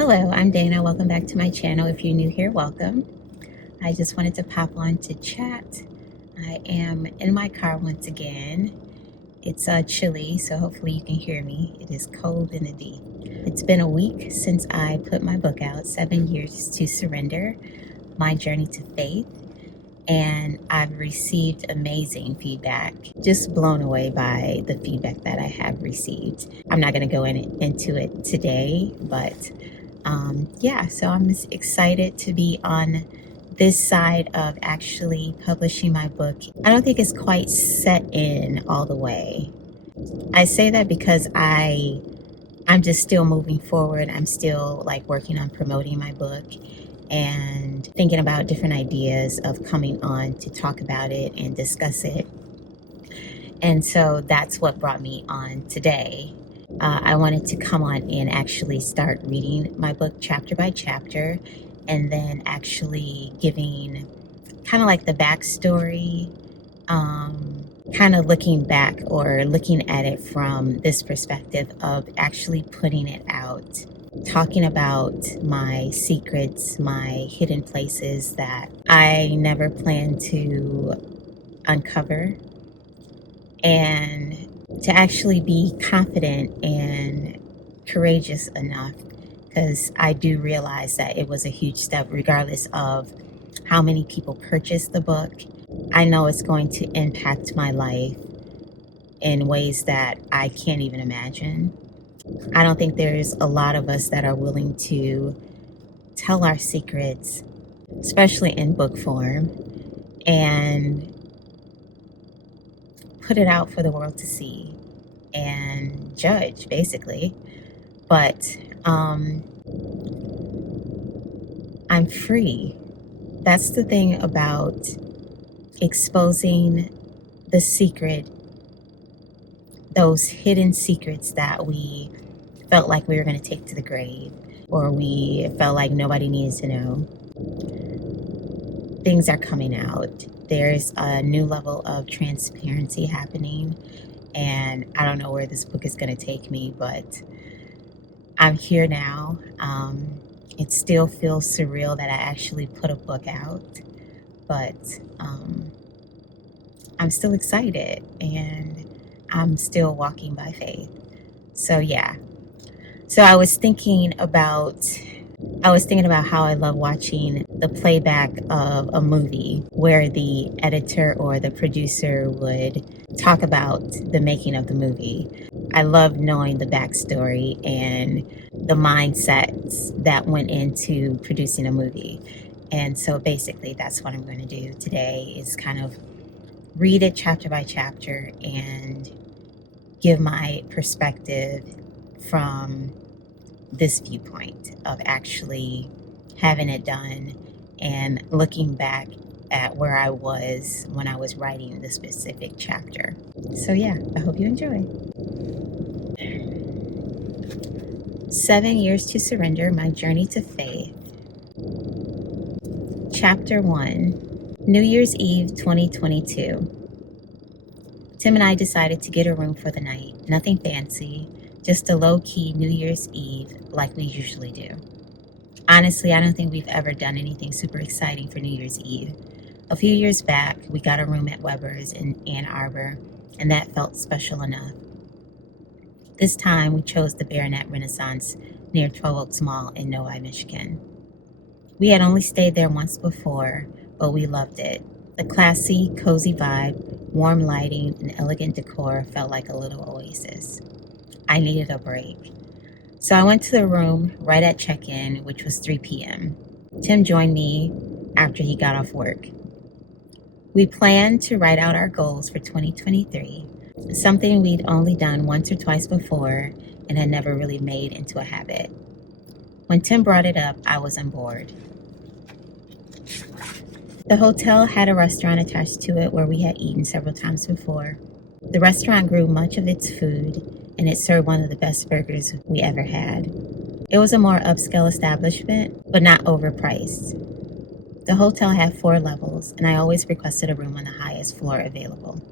Hello, I'm Dana. Welcome back to my channel. If you're new here, welcome. I just wanted to pop on to chat. I am in my car once again. It's chilly, so hopefully you can hear me. It is cold in the D. It's been a week since I put my book out, 7 Years to Surrender, My Journey to Faith. And I've received amazing feedback. Just blown away by the feedback that I have received. I'm not going to go into it today, but so I'm excited to be on this side of actually publishing my book. I don't think it's quite set in all the way. I say that because I'm just still moving forward. I'm still working on promoting my book and thinking about different ideas of coming on to talk about it and discuss it. And so that's what brought me on today. I wanted to come on and actually start reading my book chapter by chapter, and then actually giving kind of like the backstory, kind of looking back or looking at it from this perspective of actually putting it out, talking about my secrets, my hidden places that I never planned to uncover, and to actually be confident and courageous enough, because I do realize that it was a huge step regardless of how many people purchase the book. I know it's going to impact my life in ways that I can't even imagine. I don't think there's a lot of us that are willing to tell our secrets, especially in book form, and put it out for the world to see and judge, basically. But I'm free. That's the thing about exposing the secret, those hidden secrets that we felt like we were going to take to the grave, or we felt like nobody needs to know. Things are coming out. There's a new level of transparency happening, and I don't know where this book is going to take me, but I'm here now. It still feels surreal that I actually put a book out, but I'm still excited, and I'm still walking by faith. So yeah. So I was thinking about how I love watching the playback of a movie where the editor or the producer would talk about the making of the movie. I love knowing the backstory and the mindsets that went into producing a movie. And so basically that's what I'm going to do today, is kind of read it chapter by chapter and give my perspective from this viewpoint of actually having it done and looking back at where I was when I was writing the specific chapter. So yeah, I hope you enjoy. 7 Years to Surrender, My Journey to Faith. Chapter 1, New Year's Eve 2022. Tim and I decided to get a room for the night. Nothing fancy, just a low-key New Year's Eve like we usually do. Honestly, I don't think we've ever done anything super exciting for New Year's Eve. A few years back, we got a room at Weber's in Ann Arbor, and that felt special enough. This time, we chose the Baronet Renaissance near 12 Oaks Mall in Novi, Michigan. We had only stayed there once before, but we loved it. The classy, cozy vibe, warm lighting, and elegant decor felt like a little oasis. I needed a break. So I went to the room right at check-in, which was 3 p.m. Tim joined me after he got off work. We planned to write out our goals for 2023, something we'd only done once or twice before and had never really made into a habit. When Tim brought it up, I was on board. The hotel had a restaurant attached to it where we had eaten several times before. The restaurant grew much of its food, and it served one of the best burgers we ever had. It was a more upscale establishment, but not overpriced. The hotel had 4 levels, and I always requested a room on the highest floor available.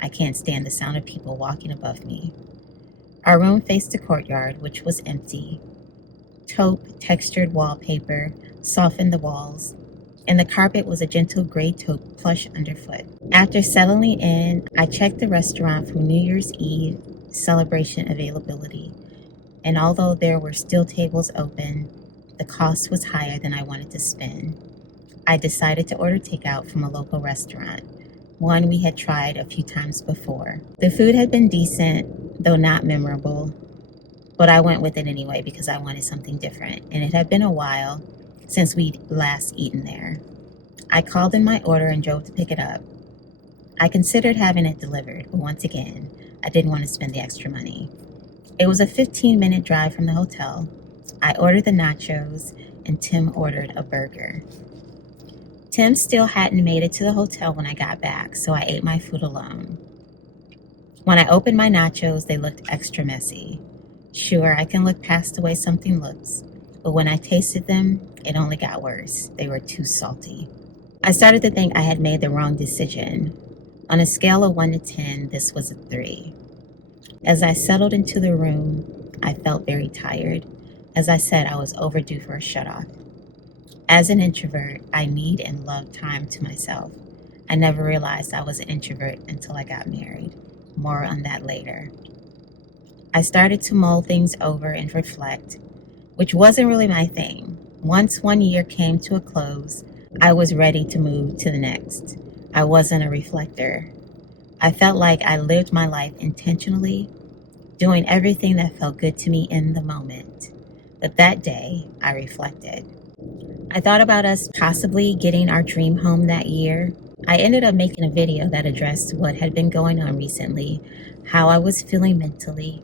I can't stand the sound of people walking above me. Our room faced the courtyard, which was empty. Taupe textured wallpaper softened the walls, and the carpet was a gentle gray taupe plush underfoot. After settling in, I checked the restaurant for New Year's Eve celebration availability, and although there were still tables open, the cost was higher than I wanted to spend. I decided to order takeout from a local restaurant, one we had tried a few times before. The food had been decent, though not memorable, but I went with it anyway because I wanted something different, and it had been a while since we'd last eaten there. I called in my order and drove to pick it up. I considered having it delivered, but once again, I didn't want to spend the extra money. It was a 15-minute drive from the hotel. I ordered the nachos, and Tim ordered a burger. Tim still hadn't made it to the hotel when I got back, so I ate my food alone. When I opened my nachos, they looked extra messy. Sure, I can look past the way something looks, but when I tasted them, it only got worse. They were too salty. I started to think I had made the wrong decision. On a scale of 1 to 10, this was a 3. As I settled into the room, I felt very tired. As I said, I was overdue for a shut-off. As an introvert, I need and love time to myself. I never realized I was an introvert until I got married. More on that later. I started to mull things over and reflect, which wasn't really my thing. Once one year came to a close, I was ready to move to the next. I wasn't a reflector. I felt like I lived my life intentionally, doing everything that felt good to me in the moment. But that day, I reflected. I thought about us possibly getting our dream home that year. I ended up making a video that addressed what had been going on recently, how I was feeling mentally,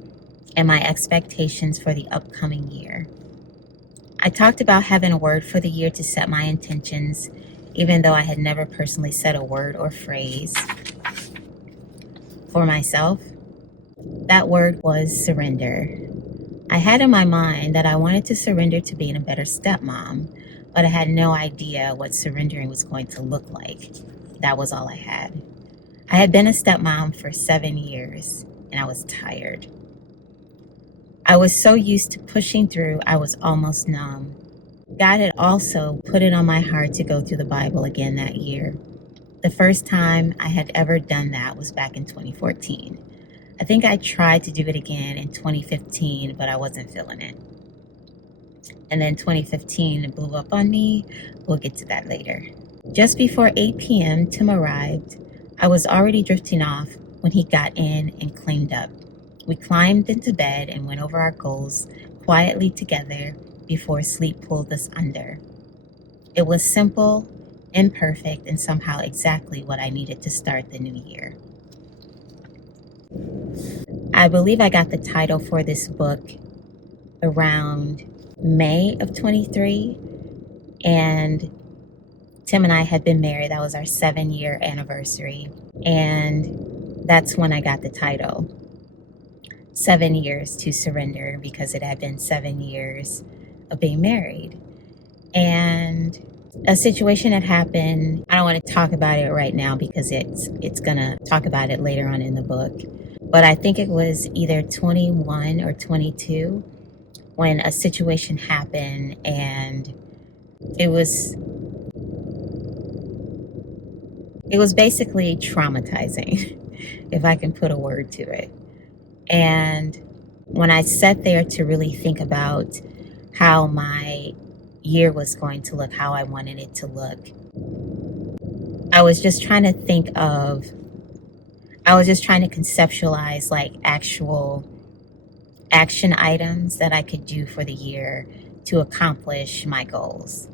and my expectations for the upcoming year. I talked about having a word for the year to set my intentions, even though I had never personally said a word or phrase for myself. That word was surrender. I had in my mind that I wanted to surrender to being a better stepmom, but I had no idea what surrendering was going to look like. That was all I had. I had been a stepmom for 7 years, and I was tired. I was so used to pushing through, I was almost numb. God had also put it on my heart to go through the Bible again that year. The first time I had ever done that was back in 2014. I think I tried to do it again in 2015, but I wasn't feeling it. And then 2015 it blew up on me. We'll get to that later. Just before 8 p.m., Tim arrived. I was already drifting off when he got in and cleaned up. We climbed into bed and went over our goals quietly together before sleep pulled us under. It was simple, imperfect, and somehow exactly what I needed to start the new year. I believe I got the title for this book around May of 23, and Tim and I had been married. That was our 7-year anniversary, and that's when I got the title. 7 years to surrender, because it had been 7 years of being married. And a situation had happened. I don't want to talk about it right now because it's gonna talk about it later on in the book. But I think it was either 21 or 22 when a situation happened, and it was basically traumatizing, if I can put a word to it. And when I sat there to really think about how my year was going to look, how I wanted it to look, I was just trying to conceptualize like actual action items that I could do for the year to accomplish my goals.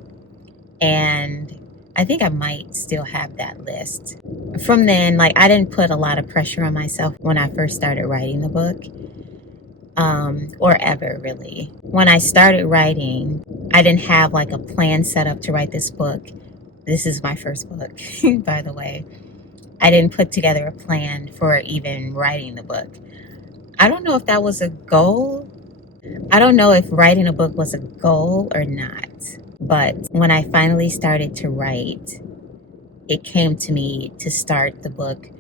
And I think I might still have that list. From then, like, I didn't put a lot of pressure on myself when I first started writing the book, or ever really. When I started writing, I didn't have like a plan set up to write this book. This is my first book, by the way. I didn't put together a plan for even writing the book. I don't know if that was a goal. I don't know if writing a book was a goal or not. But when I finally started to write, it came to me to start the book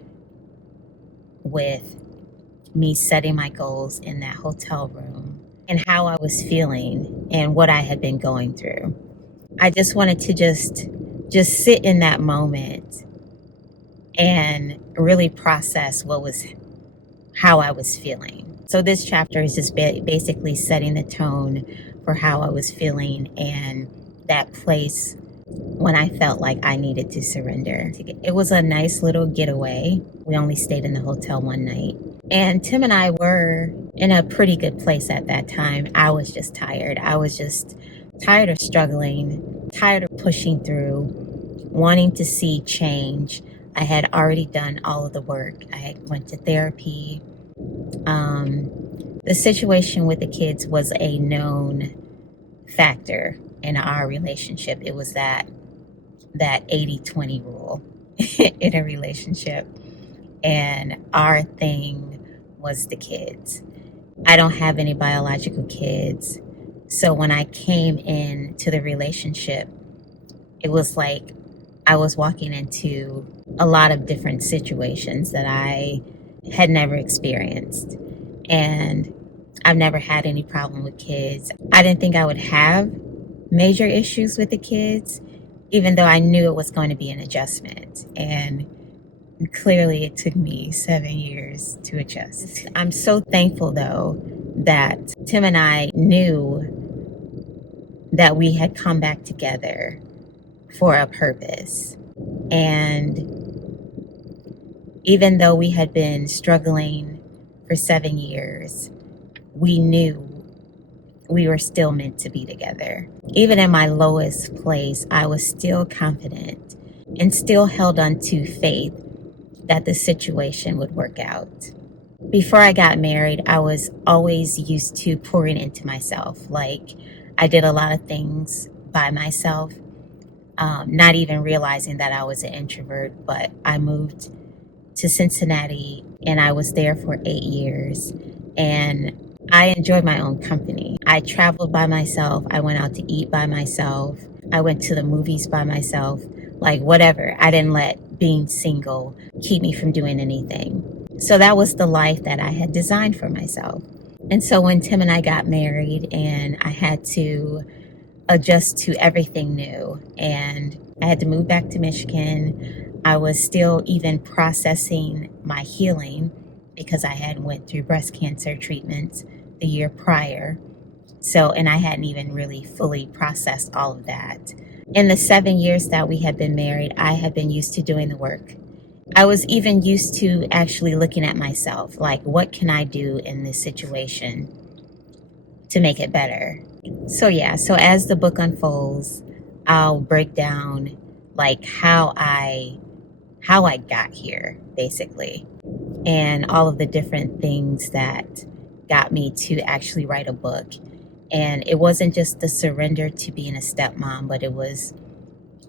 with me setting my goals in that hotel room and how I was feeling and what I had been going through. I just wanted to just sit in that moment and really process how I was feeling. So this chapter is just basically setting the tone for how I was feeling and that place when I felt like I needed to surrender. It was a nice little getaway. We only stayed in the hotel one night. And Tim and I were in a pretty good place at that time. I was just tired. I was just tired of struggling, tired of pushing through, wanting to see change. I had already done all of the work. I had went to therapy. The situation with the kids was a known factor in our relationship. It was that 80-20 rule in a relationship. And our thing was the kids. I don't have any biological kids. So when I came into the relationship, it was like I was walking into a lot of different situations that I had never experienced. And I've never had any problem with kids. I didn't think I would have major issues with the kids, even though I knew it was going to be an adjustment. And clearly it took me 7 years to adjust. I'm so thankful, though, that Tim and I knew that we had come back together for a purpose. And even though we had been struggling for 7 years, we knew we were still meant to be together. Even in my lowest place, I was still confident and still held on to faith that the situation would work out. Before I got married, I was always used to pouring into myself. Like, I did a lot of things by myself, not even realizing that I was an introvert. But I moved to Cincinnati and I was there for 8 years, and I enjoyed my own company. I traveled by myself. I went out to eat by myself. I went to the movies by myself, like whatever. I didn't let being single keep me from doing anything. So that was the life that I had designed for myself. And so when Tim and I got married and I had to adjust to everything new and I had to move back to Michigan, I was still even processing my healing because I had went through breast cancer treatments the year prior. So, and I hadn't even really fully processed all of that. In the 7 years that we had been married, I had been used to doing the work. I was even used to actually looking at myself, like, what can I do in this situation to make it better? So yeah, so as the book unfolds, I'll break down like how I got here, basically, and all of the different things that got me to actually write a book. And it wasn't just the surrender to being a stepmom, but it was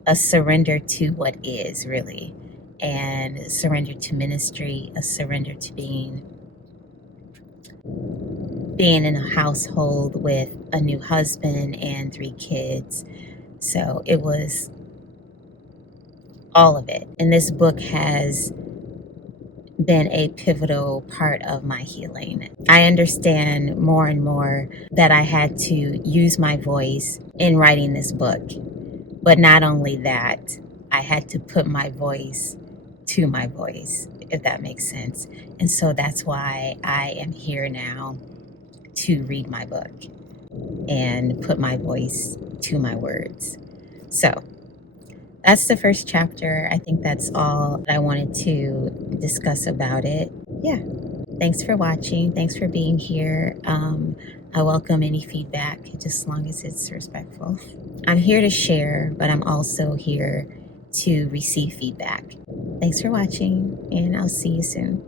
a surrender to what is really, and surrender to ministry, a surrender to being in a household with a new husband and 3 kids. So it was all of it. And this book has been a pivotal part of my healing. I understand more and more that I had to use my voice in writing this book. But not only that, I had to put my voice to my voice, if that makes sense. And so that's why I am here now to read my book and put my voice to my words. So that's the first chapter. I think that's all that I wanted to discuss about it. Yeah. Thanks for watching. Thanks for being here. I welcome any feedback, just as long as it's respectful. I'm here to share, but I'm also here to receive feedback. Thanks for watching, and I'll see you soon.